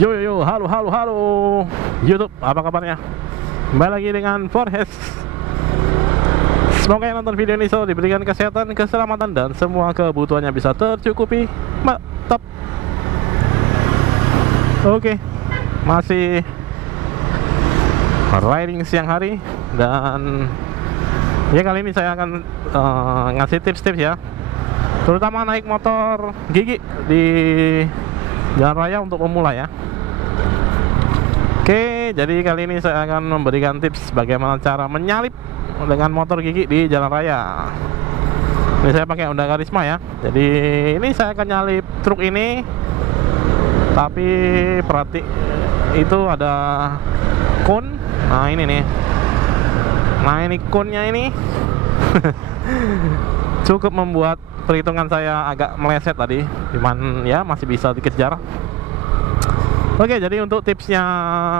Yo yo yo, halo halo halo YouTube, apa kabarnya? Kembali lagi dengan Forhes. Semoga yang nonton video ini selalu diberikan kesehatan, keselamatan, dan semua kebutuhannya bisa tercukupi. Mantap. Oke, masih riding siang hari. Dan ya kali ini saya akan ngasih tips-tips ya, terutama naik motor gigi di jalan raya untuk pemula ya. Oke, jadi kali ini saya akan memberikan tips bagaimana cara menyalip dengan motor gigi di jalan raya. Ini saya pakai Honda Karisma ya. Jadi ini saya akan nyalip truk ini, tapi perhati itu ada kon. Nah ini nih. Nah ini konnya ini cukup membuat perhitungan saya agak meleset tadi. Cuman ya masih bisa dikejar. Oke, jadi untuk tipsnya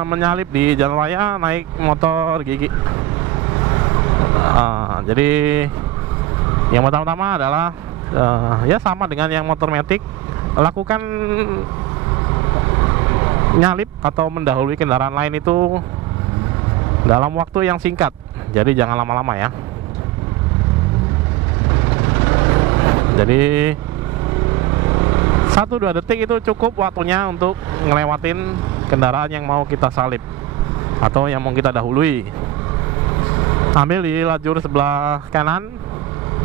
menyalip di jalan raya naik motor gigi. Jadi yang pertama-tama adalah ya sama dengan yang motor matic, lakukan nyalip atau mendahului kendaraan lain itu dalam waktu yang singkat. Jadi jangan lama-lama ya. Jadi 1-2 detik itu cukup waktunya untuk ngelewatin kendaraan yang mau kita salip atau yang mau kita dahului. Ambil di lajur sebelah kanan,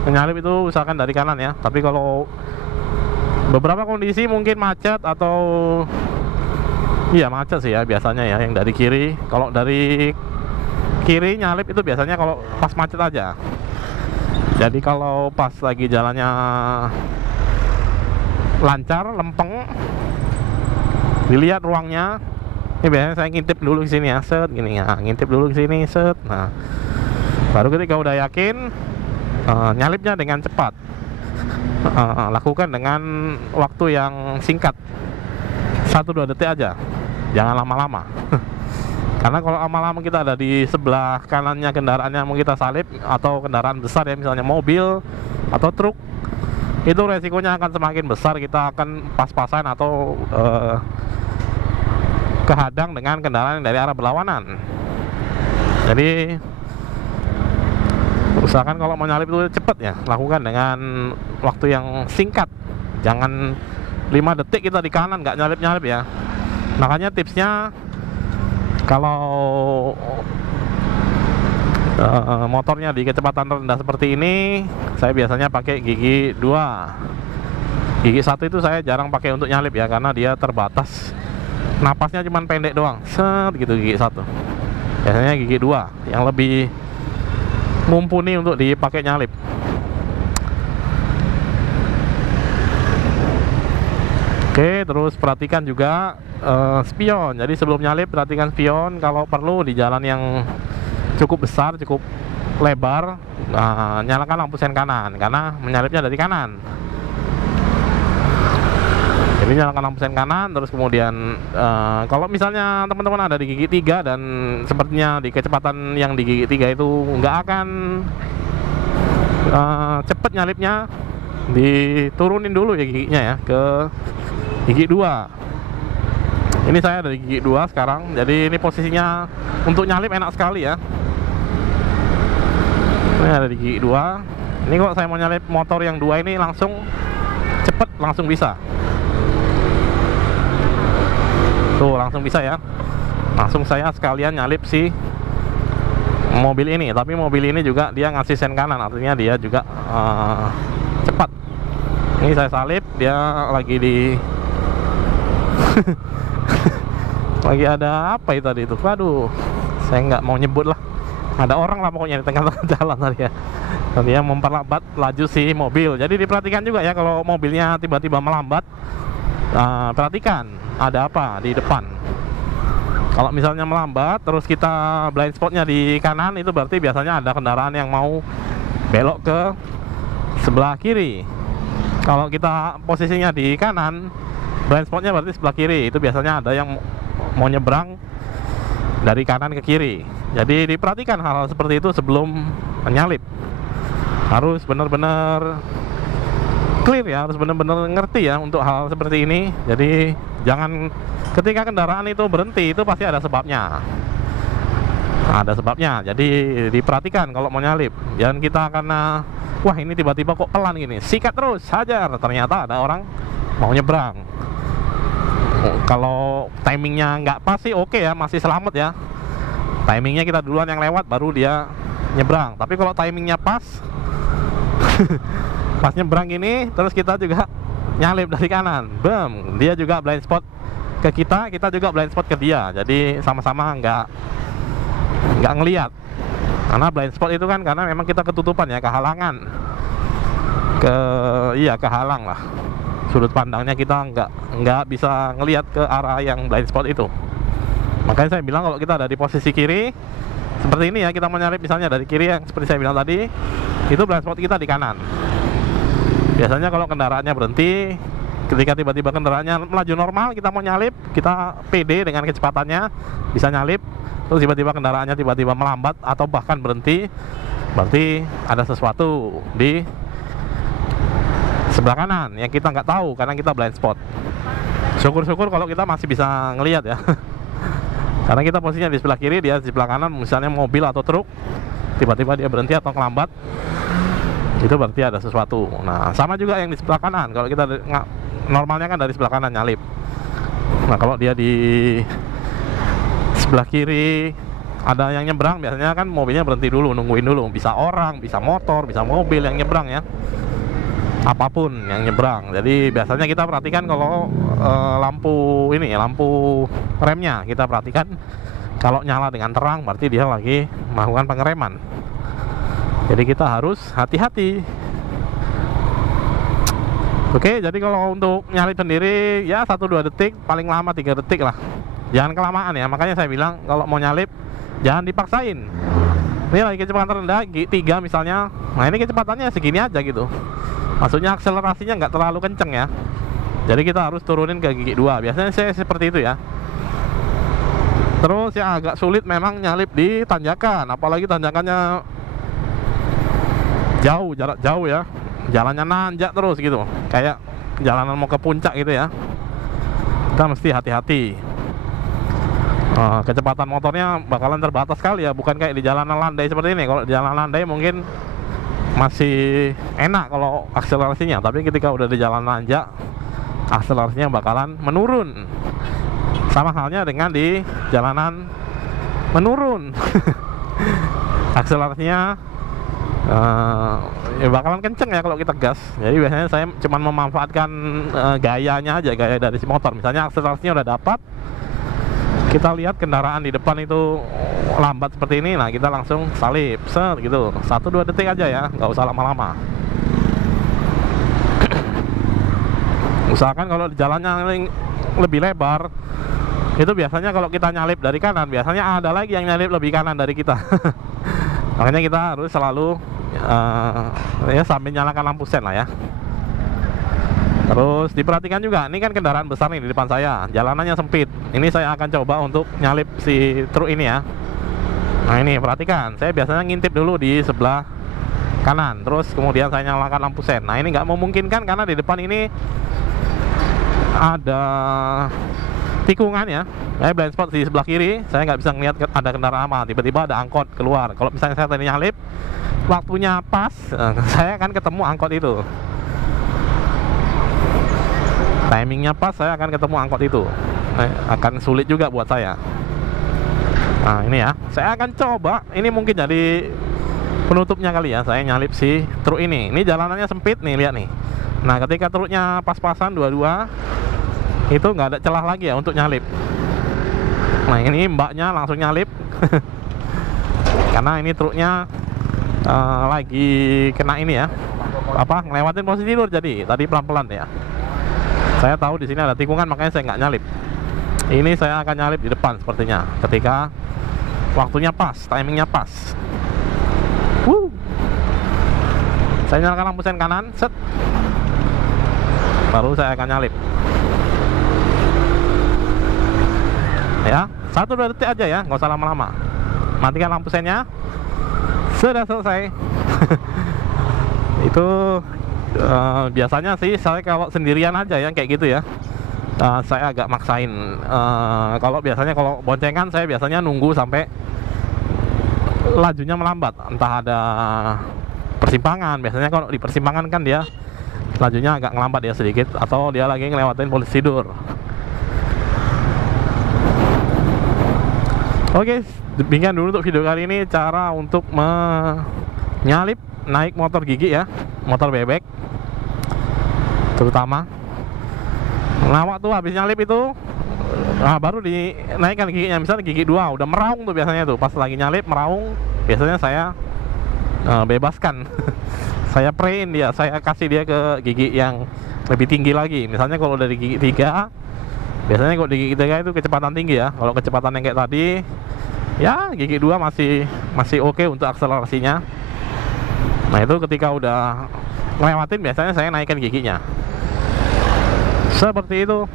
menyalip itu usahakan dari kanan ya. Tapi kalau beberapa kondisi mungkin macet atau iya macet sih ya biasanya ya, yang dari kiri. Kalau dari kiri nyalip itu biasanya kalau pas macet aja. Jadi kalau pas lagi jalannya lancar, lempeng, dilihat ruangnya. Ini biasanya saya ngintip dulu ke sini ya, set gini ya, ngintip dulu ke sini, set. Nah, baru ketika udah yakin, nyalipnya dengan cepat. Lakukan dengan waktu yang singkat, 1-2 detik aja, jangan lama-lama. Karena kalau lama-lama kita ada di sebelah kanannya kendaraan yang mau kita salip, atau kendaraan besar ya, misalnya mobil atau truk, itu resikonya akan semakin besar. Kita akan pas-pasan atau kehadang dengan kendaraan yang dari arah berlawanan. Jadi usahakan kalau mau nyalip itu cepet ya, lakukan dengan waktu yang singkat. Jangan 5 detik kita di kanan nggak nyalip-nyalip ya. Makanya tipsnya kalau motornya di kecepatan rendah seperti ini, saya biasanya pakai gigi 2. Gigi 1 itu saya jarang pakai untuk nyalip ya, karena dia terbatas, napasnya cuma pendek doang, set gitu. Gigi 1 biasanya gigi 2 yang lebih mumpuni untuk dipakai nyalip. Oke, terus perhatikan juga spion. Jadi sebelum nyalip perhatikan spion. Kalau perlu di jalan yang cukup besar, cukup lebar, nyalakan lampu sen kanan karena menyalipnya dari kanan. Jadi nyalakan lampu sen kanan, terus kemudian kalau misalnya teman-teman ada di gigi 3 dan sepertinya di kecepatan yang di gigi 3 itu nggak akan cepet nyalipnya, diturunin dulu ya giginya ya ke gigi 2. Ini saya dari gigi 2 sekarang. Jadi ini posisinya untuk nyalip enak sekali ya. Ini ada di gigi 2. Ini kalau saya mau nyalip motor yang 2 ini langsung cepet, langsung bisa. Tuh langsung bisa ya. Langsung saya sekalian nyalip si mobil ini. Tapi mobil ini juga dia ngasih sen kanan, artinya dia juga cepat. Ini saya salip, dia lagi di lagi ada apa itu tadi itu? Waduh, saya nggak mau nyebut lah. Ada orang lah pokoknya di tengah-tengah jalan tadi ya. Dan dia memperlambat laju si mobil. Jadi diperhatikan juga ya kalau mobilnya tiba-tiba melambat. Perhatikan ada apa di depan. Kalau misalnya melambat terus kita blind spotnya di kanan, itu berarti biasanya ada kendaraan yang mau belok ke sebelah kiri. Kalau kita posisinya di kanan, blind spotnya berarti sebelah kiri. Itu biasanya ada yang mau nyebrang dari kanan ke kiri. Jadi diperhatikan hal-hal seperti itu sebelum menyalip. Harus benar-benar clear ya, harus benar-benar ngerti ya untuk hal seperti ini. Jadi jangan ketika kendaraan itu berhenti itu pasti ada sebabnya. Ada sebabnya, jadi diperhatikan kalau mau nyalip. Jangan kita karena wah ini tiba-tiba kok pelan gini, sikat terus, hajar. Ternyata ada orang mau nyebrang. Kalau timingnya nggak pas sih oke ya, masih selamat ya. Timingnya kita duluan yang lewat, baru dia nyebrang. Tapi kalau timingnya pas, pas nyebrang gini, terus kita juga nyalip dari kanan, bam, dia juga blind spot ke kita, kita juga blind spot ke dia. Jadi sama-sama nggak ngelihat. Karena blind spot itu kan karena memang kita ketutupan ya, kehalangan, kehalang lah. Sudut pandangnya kita nggak bisa ngelihat ke arah yang blind spot itu. Makanya saya bilang kalau kita ada di posisi kiri seperti ini ya, kita mau nyalip misalnya dari kiri yang seperti saya bilang tadi, itu blind spot kita di kanan. Biasanya kalau kendaraannya berhenti, ketika tiba-tiba kendaraannya melaju normal, kita mau nyalip, kita pede dengan kecepatannya, bisa nyalip. Terus tiba-tiba kendaraannya tiba-tiba melambat atau bahkan berhenti, berarti ada sesuatu di sebelah kanan yang kita nggak tahu karena kita blind spot. Syukur-syukur kalau kita masih bisa ngelihat ya. Karena kita posisinya di sebelah kiri, dia di sebelah kanan, misalnya mobil atau truk, tiba-tiba dia berhenti atau ngelambat, itu berarti ada sesuatu. Nah, sama juga yang di sebelah kanan. Kalau kita normalnya kan dari sebelah kanan nyalip. Nah, kalau dia di sebelah kiri ada yang nyebrang, biasanya kan mobilnya berhenti dulu, nungguin dulu. Bisa orang, bisa motor, bisa mobil yang nyebrang ya, apapun yang nyebrang. Jadi biasanya kita perhatikan kalau lampu ini, lampu remnya kita perhatikan. Kalau nyala dengan terang berarti dia lagi melakukan pengereman. Jadi kita harus hati-hati. Oke, jadi kalau untuk nyalip sendiri ya 1-2 detik, paling lama 3 detik lah. Jangan kelamaan ya. Makanya saya bilang kalau mau nyalip jangan dipaksain. Ini lagi kecepatan rendah, gigi 3 misalnya. Nah ini kecepatannya segini aja gitu. Maksudnya akselerasinya nggak terlalu kenceng ya. Jadi kita harus turunin ke gigi 2. Biasanya saya seperti itu ya. Terus yang agak sulit memang nyalip di tanjakan, apalagi tanjakannya jauh, jarak jauh ya. Jalannya nanjak terus gitu, kayak jalanan mau ke puncak gitu ya. Kita mesti hati-hati. Kecepatan motornya bakalan terbatas sekali ya, bukan kayak di jalanan landai seperti ini. Kalau di jalanan landai mungkin masih enak kalau akselerasinya, tapi ketika udah di jalan nanjak, akselerasinya bakalan menurun. Sama halnya dengan di jalanan menurun. Akselerasinya ya bakalan kenceng ya kalau kita gas. Jadi biasanya saya cuma memanfaatkan gayanya aja, gaya dari si motor. Misalnya akselerasinya udah dapat, kita lihat kendaraan di depan itu lambat seperti ini, nah kita langsung salip, set gitu, 1-2 detik aja ya, nggak usah lama-lama. Usahakan kalau di jalannya lebih lebar, itu biasanya kalau kita nyalip dari kanan, biasanya ada lagi yang nyalip lebih kanan dari kita. Makanya kita harus selalu ya sambil nyalakan lampu sen lah ya. Terus diperhatikan juga, ini kan kendaraan besar nih di depan saya, jalanannya sempit. Ini saya akan coba untuk nyalip si truk ini ya. Nah ini perhatikan, saya biasanya ngintip dulu di sebelah kanan, terus kemudian saya nyalakan lampu sen. Nah ini nggak memungkinkan karena di depan ini ada tikungan ya. Saya blind spot di sebelah kiri, saya nggak bisa ngeliat ada kendaraan apa. Tiba-tiba ada angkot keluar. Kalau misalnya saya tadi nyalip, waktunya pas, saya akan ketemu angkot itu. Timingnya pas, saya akan ketemu angkot itu. Akan sulit juga buat saya. Nah ini ya, saya akan coba. Ini mungkin jadi penutupnya kali ya, saya nyalip si truk ini. Ini jalanannya sempit nih, lihat nih. Nah ketika truknya pas-pasan dua-dua, itu nggak ada celah lagi ya untuk nyalip. Nah ini mbaknya langsung nyalip. Karena ini truknya lagi kena ini ya, apa, ngelewatin posisi tidur. Jadi tadi pelan-pelan ya. Saya tahu di sini ada tikungan, makanya saya nggak nyalip. Ini saya akan nyalip di depan sepertinya, ketika waktunya pas, timingnya pas. Saya nyalakan lampu sen kanan, set, baru saya akan nyalip. Ya, 1-2 detik aja ya, nggak usah lama-lama. Matikan lampu sennya, sudah selesai. Itu biasanya sih saya kalau sendirian aja ya kayak gitu ya. saya agak maksain. Kalau biasanya kalau boncengan saya biasanya nunggu sampai lajunya melambat, entah ada persimpangan. Biasanya kalau di persimpangan kan dia lajunya agak ngelambat ya sedikit, atau dia lagi ngelewatin polisi tidur. Oke, demikian dulu untuk video kali ini, cara untuk menyalip naik motor gigi ya, motor bebek terutama. Nah, waktu habis nyalip itu baru dinaikkan giginya. Misalnya gigi 2 udah meraung tuh biasanya tuh, pas lagi nyalip meraung, biasanya saya bebaskan. Saya prein dia, saya kasih dia ke gigi yang lebih tinggi lagi. Misalnya kalau dari gigi 3, biasanya kalau di gigi 3 itu kecepatan tinggi ya. Kalau kecepatan yang kayak tadi, ya gigi 2 masih oke untuk akselerasinya. Nah itu ketika udah ngelewatin, biasanya saya naikkan giginya seperti itu.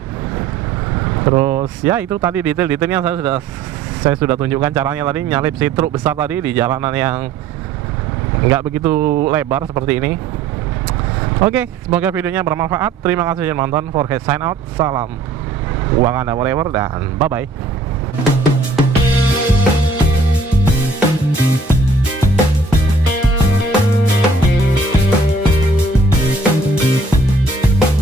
Terus ya itu tadi detail-detailnya saya sudah tunjukkan caranya tadi nyalip si truk besar tadi di jalanan yang nggak begitu lebar seperti ini. Oke, semoga videonya bermanfaat. Terima kasih sudah menonton. Forehead sign out. Salam uang Anda whatever, dan bye bye.